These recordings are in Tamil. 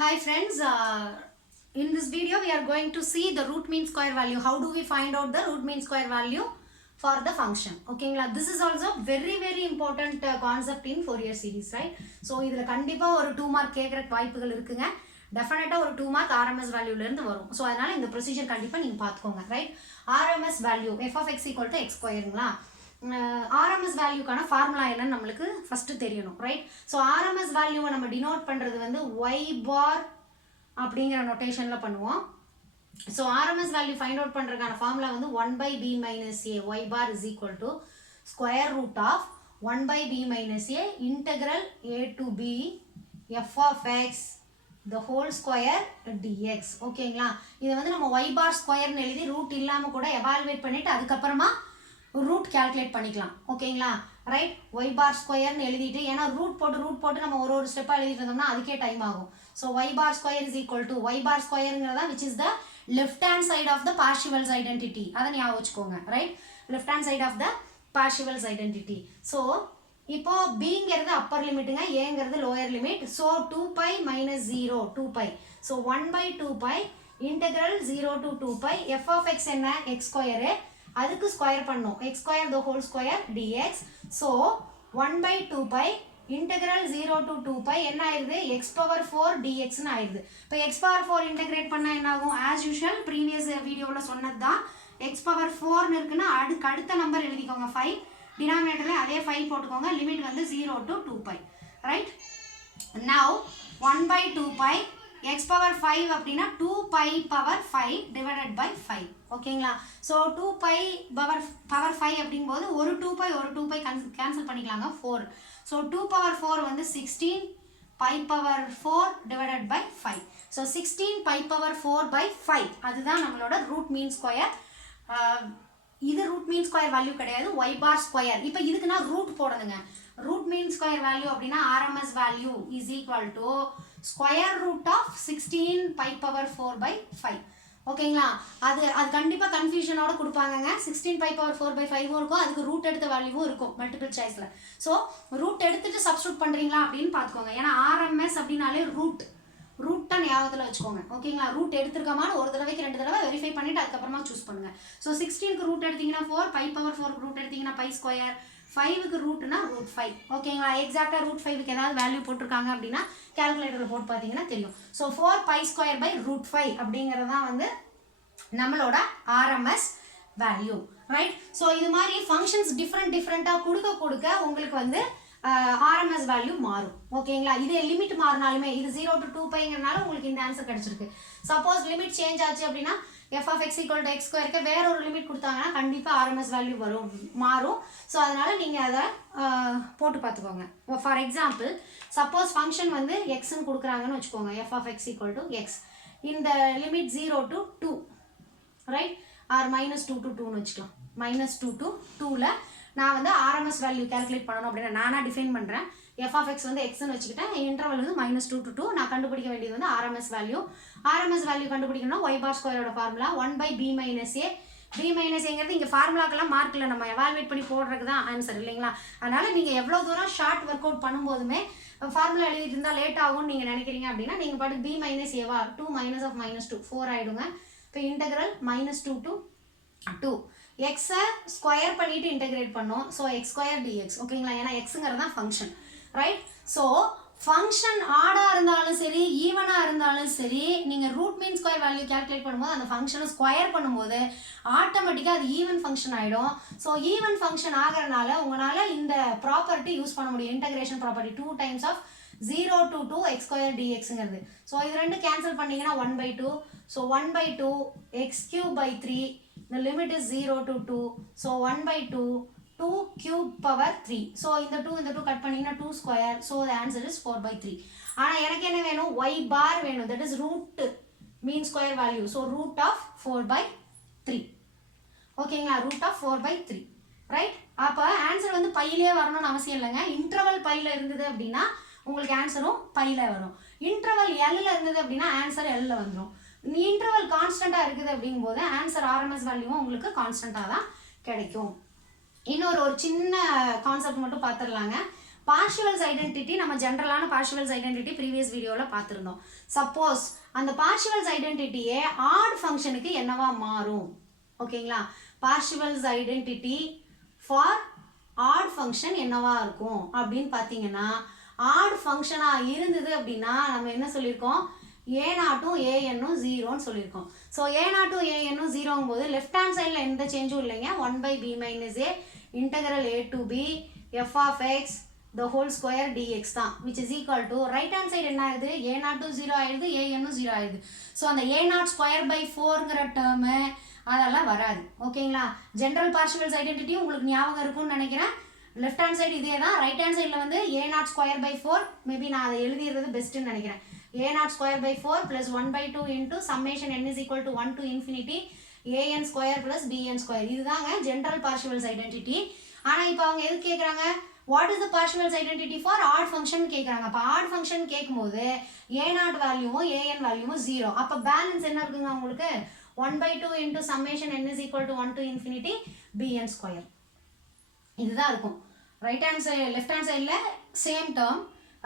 Hi friends, in this video we are going to see the root mean square value. How do we find out the root mean square value for the function? Okay, this is also very important concept in Fourier series, right? So idhula kandipa or 2 mark கேக்குறதுக்கு வாய்ப்புகள் இருக்குங்க. டெஃபினட்டா ஒரு 2 mark RMS வேல்யூல இருந்து வரும். சோ அதனால இந்த ப்ரொசீஜர் கண்டிப்பா நீங்க பாத்துக்கோங்க, right? RMS value f of x equal to x ஸ்கொயர்ங்களா? RMS வேல்யூக்கான ஃபார்முலா என்னன்னு நம்மளுக்கு ஃபர்ஸ்ட் தெரியணும், ரைட்? ஸோ RMS வேல்யூவை நம்ம டினோட் பண்ணுறது வந்து y பார் அப்படிங்கிற நோட்டேஷன்ல பண்ணுவோம். So RMS value find out பண்ணுறதுக்கான ஃபார்முலா வந்து 1/b minus a y bar is equal to square root of 1/b minus a integral a to b f of x the whole square dx. ஓகேங்களா? இதை வந்து நம்ம y bar ஸ்கொயர்னு எழுதி ரூட் இல்லாமல் கூட எவாலுவேட் பண்ணிட்டு அதுக்கப்புறமா ரூட் கால்குலேட் பண்ணிக்கலாம். ஓகேங்களா? ரைட்? y bar ஸ்கொயர்னு எழுதிட்டு, ஏன்னா ரூட் போட்டு நம்ம ஒரு ஸ்டெப்பாக எழுதிட்டு இருந்தோம்னா அதுக்கே டைம் ஆகும். So y bar square is equal to y bar ஸ்கொயருங்கிறதா which is the left hand side of the Parseval's identity. அதை ஞாபகம் வச்சுக்கோங்க, right? Left hand side of the Parseval's identity. So இப்போ பிங்கிறது அப்பர் லிமிட்டுங்க, ஏங்கிறது lower limit. So 2π minus 0 2π. So 1/2π integral 0 to 2π f of x என்ன? x ஸ்கொயரு, அதுக்கு ஸ்கொயர் பண்ணும் x square the whole square dx. So 1/2π integral 0 to 2π என்ன ஆயிடுது? x power 4 dxன்னு ஆயிடுது. இப்போ x power 4 இன்டெகிரேட் பண்ணால் என்ன ஆகும்? ஆஸ் யூஷுவல் ப்ரீவியஸ் வீடியோவில் சொன்னது தான். x power 4 இருக்குன்னா அடுத்த நம்பர் எழுதிக்கோங்க 5, டினாமினேட்டரில் அதே 5 போட்டுக்கோங்க. லிமிட் வந்து 0 to 2π, right? Now 1/2π x power 5 அப்படின்னா 2π power 5 divided by 5. ஓகேங்களா? ஸோ 2π power 5 அப்படிங்கும்போது ஒரு 2π கேன்சல் பண்ணிக்கலாங்க, 4. ஸோ 2 power 4 வந்து 16 π power 4 divided by 5. So 16 π power 4 by 5 அதுதான் நம்மளோட ரூட் மீன் ஸ்கொயர். இது ரூட் மீன் ஸ்கொயர் வேல்யூ கிடையாது, y bar ஸ்கொயர். இப்போ இதுக்கு நான் ரூட் போடணுங்க. ரூட் மீன் ஸ்கொயர் வேல்யூ அப்படின்னா RMS value is equal to square root of 16 π power 4 by 5. ஓகேங்களா? அது கண்டிப்பாக கன்ஃபியூஷனோட கொடுப்பாங்கங்க. 16 π power 4 by 5 இருக்கும், அதுக்கு ரூட் எடுத்த வேல்யூவும் இருக்கும் மல்டிபிள் சாய்ஸில். ஸோ ரூட் எடுத்துட்டு சப்ஸ்டியூட் பண்ணுறீங்களா அப்படின்னு பார்த்துக்கோங்க. ஏன்னா RMS அப்படின்னாலே ரூட்டாக ஞாபகத்தில் வச்சுக்கோங்க. ஓகேங்களா? ரூட் எடுத்துருக்கோமான்னு ஒரு தடவைக்கு 2 தடவை வெரிஃபை பண்ணிவிட்டு அதுக்கப்புறமா சூஸ் பண்ணுங்கள். ஸோ 16க்கு ரூட் எடுத்தீங்கன்னா 4, π power 4க்கு ரூட் எடுத்தீங்கன்னா π ஸ்கொயர், 5க்கு ரூட்னா ரூட் 5. ஓகேங்களா? எக்ஸாக்டாக ரூட் 5க்கு ஏதாவது வேல்யூ போட்டிருக்காங்க அப்படின்னா கேல்குலேட்டரில் போட்டு பார்த்தீங்கன்னா தெரியும். ஸோ 4 π ஸ்கொயர் பை ரூட் 5 அப்படிங்கிறது தான் வந்து நம்மளோட RMS வேல்யூ, ரைட்? ஸோ இது மாதிரி ஃபங்க்ஷன்ஸ் டிஃப்ரெண்ட்டாக கொடுக்க உங்களுக்கு வந்து RMS வேல்யூ மாறும். ஓகேங்களா? இது லிமிட் மாறினாலுமே இது 0 to 2πங்கிறனால உங்களுக்கு இந்த ஆன்சர் கிடைச்சிருக்கு. சப்போஸ் லிமிட் சேஞ்ச் ஆச்சு அப்படின்னா f of x equal to x ஸ்கொயருக்கு வேற ஒரு லிமிட் கொடுத்தாங்கன்னா கண்டிப்பாக RMS வேல்யூ மாறும். ஸோ அதனால நீங்கள் அதை போட்டு பார்த்துக்கோங்க. ஃபார் எக்ஸாம்பிள் சப்போஸ் ஃபங்க்ஷன் வந்து எக்ஸ்ன்னு கொடுக்குறாங்கன்னு வச்சுக்கோங்க, f of x equal to x. இந்த limit 0 to 2, right? Or -2 to 2ன்னு வச்சுக்கலாம். -2 to 2ல் நான் வந்து RMS வேல்யூ கேல்குலேட் பண்ணணும் அப்படின்னா நானாக டிஃபைன் பண்ணுறேன். f of x வந்து xன்னு வச்சுக்கிட்டேன், இன்டர்வல் வந்து -2 to 2. நான் கண்டுபிடிக்க வேண்டியது வந்து RMS வேல்யூ. RMS வேல்யூ கண்டுபிடிக்கணும்னா y bar ஸ்கொயரோட formula 1/b minus a. b minus aங்கிறது இங்கே ஃபார்முலாக்கெல்லாம் மார்க்கில் நம்ம எவால்வேட் பண்ணி போடுறதுக்கு தான் ஆன்சர், இல்லைங்களா? அதனால் நீங்கள் எவ்வளோ தூரம் ஷார்ட் ஒர்க் அவுட் பண்ணும்போதுமே ஃபார்முலா எழுதிட்டு இருந்தால் லேட் ஆகும்னு நீங்கள் நினைக்கிறீங்க அப்படின்னா நீங்கள் பாட்டு b minus a 2 minus of -2 4 ஆகிடுங்க. இப்போ இன்டெக்ரல் -2 to 2 எக்ஸை ஸ்கொயர் பண்ணிட்டு இன்டெகிரேட் பண்ணோம். So X square dx. ஓகேங்களா? ஏன்னா எக்ஸுங்கிறது தான் ஃபங்க்ஷன், ரைட்? ஸோ ஃபங்க்ஷன் ஆடாக இருந்தாலும் சரி ஈவனாக இருந்தாலும் சரி நீங்கள் root mean square value calculate பண்ணும்போது அந்த ஃபங்க்ஷனை ஸ்கொயர் பண்ணும்போது ஆட்டோமேட்டிக்காக அது ஈவன் ஃபங்க்ஷன் ஆகிடும். ஸோ ஈவன் ஃபங்க்ஷன் ஆகிறதுனால உங்களால் இந்த ப்ராப்பர்ட்டி யூஸ் பண்ண முடியும், integration property 2 times of 0 to 2 x square dxங்கிறது. ஸோ இது ரெண்டு கேன்சல் பண்ணிங்கன்னா 1/2. So 1/2 x cube by 3. the limit is 0 to 2. so 1/2 2 cube power 3. so இந்த 2 கட் பண்ணிங்கன்னா 2 square. so the answer is 4/3. ஆனால் எனக்கு என்ன வேணும்? y bar வேணும், that is root mean square value. so root of 4/3. ஓகேங்களா? root of 4/3, right? அப்போ ஆன்சர் வந்து பையிலே வரணும்னு அவசியம் இல்லைங்க. இன்டர்வல் பையில் இருந்தது அப்படின்னா உங்களுக்கு ஆன்சரும் பையில் வரும். இன்டர்வல் எல்லில் இருந்தது அப்படின்னா ஆன்சர் எல்லில் வந்துடும். இன்டர்வல் கான்ஸ்டண்ட்டாக இருக்குது அப்படிங்கும்போது ஆன்சர் RMS வேல்யூவும் உங்களுக்கு கான்ஸ்டண்ட்டாக தான் கிடைக்கும். இன்னொரு சின்ன கான்செப்ட் மட்டும் பார்த்துடலாங்க. பார்ஷியல்ஸ் ஐடென்டிட்டி நம்ம ஜென்ரலான பார்ஷியல்ஸ் ஐடென்டிட்டி ப்ரீவியஸ் வீடியோவில் பார்த்துருந்தோம். சப்போஸ் அந்த பார்ஷியல்ஸ் ஐடென்டிட்டியே ஆட் ஃபங்க்ஷனுக்கு என்னவா மாறும்? ஓகேங்களா, பார்ஷியல்ஸ் ஐடென்டிட்டி ஃபார் ஆட் ஃபங்க்ஷன் என்னவா இருக்கும் அப்படின்னு பார்த்தீங்கன்னா, ஆட் ஃபங்க்ஷனாக இருந்தது அப்படின்னா நம்ம என்ன சொல்லியிருக்கோம், a0ம் anம் 0ன்னு சொல்லியிருக்கோம். ஸோ a0ம் anம் 0ங்கும் போது லெஃப்ட் ஹேண்ட் சைடில் எந்த சேஞ்சும் இல்லைங்க. 1/b - a integral a to b f of x the whole square dx தான், which is equal to right hand side என்ன ஆகுது, a0ம் 0 ஆயிடுது, anம் 0 ஆயிடுது. ஸோ அந்த a0²/4ங்கிற டேர்மு அதெல்லாம் வராது. ஓகேங்களா, ஜென்ரல் பார்ஷியல்ஸ் ஐடென்டிட்டி உங்களுக்கு ஞாபகம் இருக்கும்னு நினைக்கிறேன். லெஃப்ட் ஹேண்ட் சைடு இதே தான். ரைட் ஹேண்ட் சைடில் வந்து a0²/4, மேபி நான் அதை எழுதிடுறது பெஸ்ட்டுன்னு நினைக்கிறேன். a0²/4 + 1/2 into summation n is equal to 1 to infinity an² + bn². இதுதாங்க ஜென்ரல் பார்ஷியல்ஸ் ஐடென்டிட்டி. ஆனால் இப்போ அவங்க எது கேட்குறாங்க, what is the Parseval's identity for odd function கேட்குறாங்க. அப்போ ஆட் ஃபங்க்ஷன் கேட்கும்போது a0 வேல்யூவும் an வேல்யூவும் 0. அப்போ பேலன்ஸ் என்ன இருக்குங்க உங்களுக்கு, 1/2 into summation n is equal to 1 to infinity bn². இதுதான் இருக்கும். Right hand side left hand சைடில் சேம் டேர்ம்,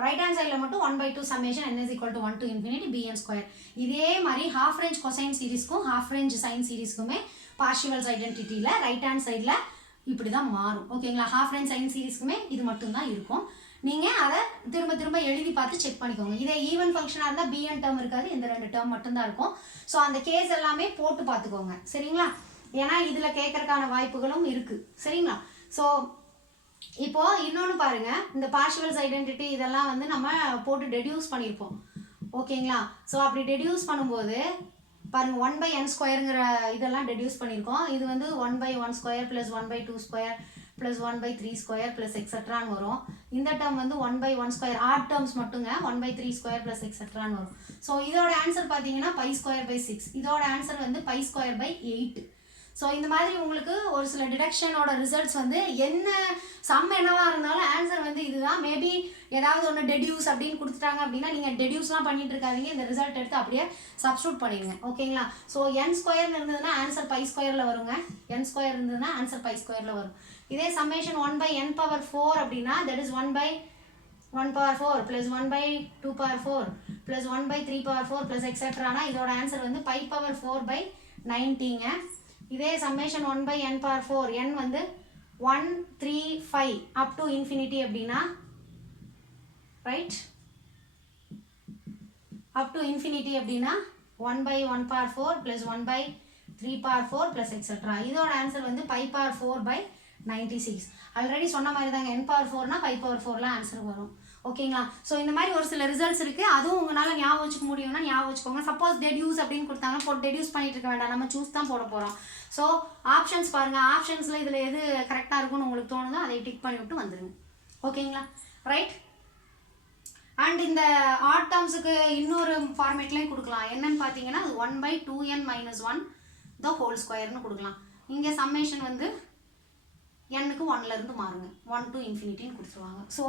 ரைட் ஹேண்ட் சைடில் மட்டும் 1/2 summation n is equal to 1 to infinity bn². இதே மாதிரி ஹாஃப் ரேஞ்ச் கொசைன் சீரிஸ்க்கும் ஹாஃப் ரேஞ்ச் சைன் சீரிஸ்க்குமே பார்ஷியல்ஸ் ஐடென்டிட்டியில் ரைட் ஹேண்ட் சைடில் இப்படி தான் மாறும். ஓகேங்களா, ஹாஃப் ரேஞ்ச் சைன் சீரிஸ்க்குமே இது மட்டும்தான் இருக்கும். நீங்கள் அதை திரும்ப திரும்ப எழுதி பார்த்து செக் பண்ணிக்கோங்க. இதே ஈவன் ஃபங்க்ஷனாக இருந்தால் bn டேர்ம் இருக்காது, இந்த 2 டேர்ம் மட்டும்தான் இருக்கும். ஸோ அந்த கேஸ் எல்லாமே போட்டு பார்த்துக்கோங்க சரிங்களா, ஏன்னா இதில் கேட்கறதுக்கான வாய்ப்புகளும் இருக்குது சரிங்களா. ஸோ இப்போ இன்னொன்று பாருங்க, இந்த பார்ஷியல்ஸ் ஐடென்டிட்டி இதெல்லாம் வந்து நம்ம போட்டு டெடியூஸ் பண்ணியிருப்போம். ஓகேங்களா, ஸோ அப்படி டெடியூஸ் பண்ணும்போது பாருங்க 1/n² இதெல்லாம் டெடியூஸ் பண்ணியிருக்கோம். இது வந்து 1/1² + 1/2² + 1/3² + எக்ஸெட்ரான்னு வரும். இந்த டேர்ம் வந்து 1/1² ஆட் டேர்ம்ஸ் மட்டுங்க, 1/3² + எக்ஸெட்ரான்னு வரும். ஸோ இதோட ஆன்சர் பார்த்தீங்கன்னா π²/6. இதோட ஆன்சர் வந்து π²/8. ஸோ இந்த மாதிரி உங்களுக்கு ஒரு சில டிடக்ஷனோட ரிசல்ட்ஸ் வந்து என்ன சம் என்னவா இருந்தாலும் ஆன்சர் வந்து இதுதான். மேபி ஏதாவது ஒன்று டெடியூஸ் அப்படின்னு கொடுத்துட்டாங்க அப்படின்னா நீங்கள் டெடியூஸ்லாம் பண்ணிட்டு இருக்காதீங்க, இந்த ரிசல்ட் எடுத்து அப்படியே சப்ஸ்டியூட் பண்ணிடுங்க. ஓகேங்களா, ஸோ n² இருந்ததுன்னா ஆன்சர் π² வருங்க, n² இருந்ததுன்னா ஆன்சர் π² வரும். இதே சம்மேஷன் 1/n⁴ அப்படின்னா தட் இஸ் 1/1⁴ + 1/2⁴ + 1/3⁴ + எக்ஸெட்ரானா இதோட ஆன்சர் வந்து π⁴/90ங்க. இதே சம்மேஷன் 1/n⁴, n வந்து 1 3 5 அப் டு இன்ஃபினிட்டி அப்படின்னா ரைட், அப் டு இன்ஃபினிட்டி அப்படின்னா 1/1⁴ + 1/3⁴ + எக்ஸெட்ரா. இதோட ஆன்சர் வந்து π⁴/96. ஆல்ரெடி சொன்ன மாதிரி தாங்க, n⁴னா π⁴ ஆன்சர் வரும். ஓகேங்களா, ஸோ இந்த மாதிரி ஒரு சில ரிசல்ட்ஸ் இருக்குது, அதுவும் உங்களால் ஞாபகம் வச்சுக்க முடியும்னா ஞாபகம் வச்சுக்கோங்க. சப்போஸ் டெடியூஸ் அப்படின்னு கொடுத்தாங்கன்னா போட்டு டெடியூஸ் பண்ணிட்டு இருக்க வேண்டாம், நம்ம சூஸ் தான் போட போகிறோம். ஸோ ஆப்ஷன்ஸ் பாருங்கள், ஆப்ஷன்ஸில் இதில் எது கரெக்டாக இருக்கும்னு உங்களுக்கு தோணுதோ அதை டிக் பண்ணி விட்டு வந்துடுங்க. ஓகேங்களா, ரைட். அண்ட் இந்த ஆட் டேர்ம்ஸுக்கு இன்னொரு ஃபார்மேட்லேயும் கொடுக்கலாம். என்னன்னு பார்த்தீங்கன்னா 1/2n - 1 the whole squareன்னு கொடுக்கலாம். இங்கே சம்மேஷன் வந்து n-க்கு 1லேருந்து மாறுங்க, 1 to infinity கொடுத்துருவாங்க. ஸோ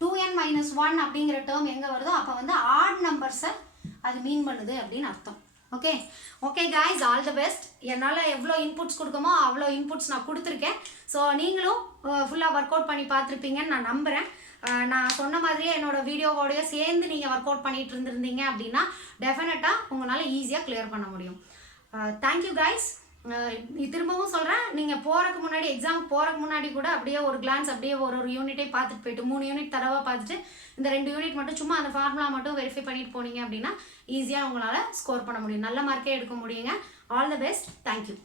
2n - 1 அப்படிங்கிற டேர்ம் எங்கே வருதோ அப்போ வந்து ஆட் நம்பர்ஸை அது மீன் பண்ணுது அப்படின்னு அர்த்தம். Okay okay guys, all the best. என்னால் எவ்வளோ இன்புட்ஸ் கொடுக்கமோ அவ்வளோ இன்புட்ஸ் நான் கொடுத்துருக்கேன். ஸோ நீங்களும் ஃபுல்லாக ஒர்க் அவுட் பண்ணி பார்த்துருப்பீங்கன்னு நான் நம்புகிறேன். நான் சொன்ன மாதிரியே என்னோடய வீடியோவோடைய சேர்ந்து நீங்கள் ஒர்க் அவுட் பண்ணிட்டு இருந்திருந்தீங்க அப்படின்னா டெஃபினட்டாக உங்களால் ஈஸியாக கிளியர் பண்ண முடியும். Thank you guys. திரும்பவும் சொல்கிறேன், நீங்கள் போகிறதுக்கு முன்னாடி எக்ஸாமுக்கு போகிறதுக்கு முன்னாடி கூட அப்படியே ஒரு கிளான்ஸ் அப்படியே ஒரு யூனிட்டே பார்த்துட்டு போயிட்டு 3 யூனிட் தடவை பார்த்துட்டு இந்த 2 யூனிட் மட்டும் சும்மா அந்த ஃபார்முலா மட்டும் வெரிஃபை பண்ணிட்டு போனீங்க அப்படின்னா ஈஸியாக உங்களால் ஸ்கோர் பண்ண முடியும், நல்ல மார்க்கே எடுக்க முடியுங்க. All the best. தேங்க்யூ.